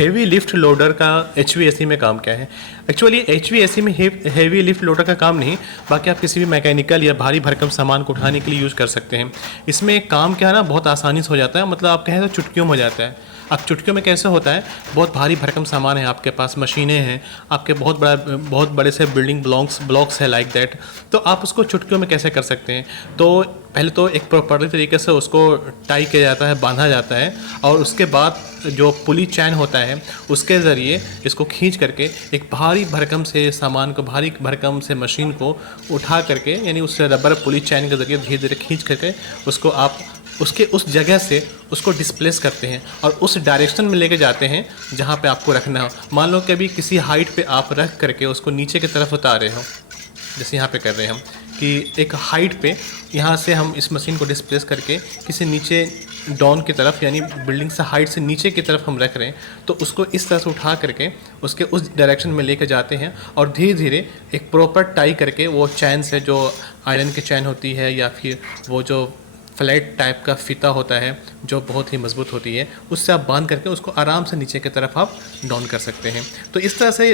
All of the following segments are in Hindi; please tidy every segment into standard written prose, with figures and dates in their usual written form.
हेवी लिफ्ट लोडर का एचवीएसी में काम क्या है? एक्चुअली एचवीएसी में हेवी लिफ्ट लोडर का काम नहीं, बाकी आप किसी भी मैकेनिकल या भारी भरकम सामान को उठाने के लिए यूज़ कर सकते हैं। इसमें काम क्या है ना, बहुत आसानी से हो जाता है, मतलब आप कहें तो चुटकियों में हो जाता है। अब चुटकियों में कैसे होता है, बहुत भारी भरकम सामान है आपके पास, मशीनें हैं आपके, बहुत बड़े से बिल्डिंग ब्लॉक्स है लाइक दैट, तो आप उसको चुटकियों में कैसे कर सकते हैं? तो पहले तो एक प्रॉपर तरीके से उसको टाई किया जाता है, बांधा जाता है, और उसके बाद जो पुली चैन होता है उसके ज़रिए इसको खींच करके एक भारी भरकम से सामान को, भारी भरकम से मशीन को उठा करके, यानी उस रबर पुली चैन के ज़रिए धीरे धीरे खींच करके उसको आप उसके उस जगह से उसको डिस्प्लेस करते हैं और उस डायरेक्शन में लेके जाते हैं जहाँ पे आपको रखना हो। मान लो कभी किसी हाइट पे आप रख करके उसको नीचे की तरफ उतार रहे हो, जैसे यहाँ पे कर रहे हैं हम कि एक हाइट पे यहाँ से हम इस मशीन को डिस्प्लेस करके किसी नीचे डाउन की तरफ, यानी बिल्डिंग से हाइट से नीचे की तरफ हम रख रहे हैं, तो उसको इस तरह से उठा करके उसके उस डायरेक्शन में लेके जाते हैं और धीरे धीरे एक प्रॉपर टाई करके वो चैन से, जो आयरन की चैन होती है या फिर वो जो फ्लैट टाइप का फीता होता है जो बहुत ही मजबूत होती है, उससे आप बांध करके उसको आराम से नीचे की तरफ आप डाउन कर सकते हैं। तो इस तरह से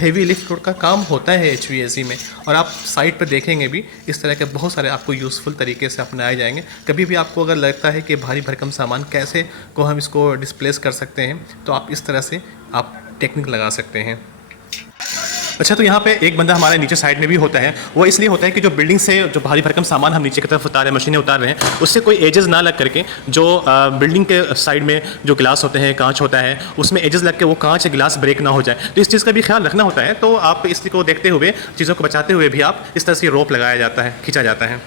हेवी लिफ्ट लोड का काम होता है एचवीएसी में, और आप साइट पर देखेंगे भी इस तरह के बहुत सारे आपको यूज़फुल तरीके से अपनाए जाएंगे। कभी भी आपको अगर लगता है कि भारी भरकम सामान कैसे को हम इसको डिस्प्लेस कर सकते हैं, तो आप इस तरह से आप टेक्निक लगा सकते हैं। अच्छा, तो यहाँ पे एक बंदा हमारे नीचे साइड में भी होता है। वो इसलिए होता है कि जो बिल्डिंग से जो भारी भरकम सामान हम नीचे की तरफ उतार रहे हैं, मशीनें उतार रहे हैं, उससे कोई एजेस ना लग करके, जो बिल्डिंग के साइड में जो गिलास होते हैं, कांच होता है, उसमें एजेस लग के वो कांच या गिलास ब्रेक ना हो जाए, तो इस चीज़ का भी ख्याल रखना होता है। तो आप इसको देखते हुए, चीज़ों को बचाते हुए भी आप इस तरह से रोप लगाया जाता है, खींचा जाता है।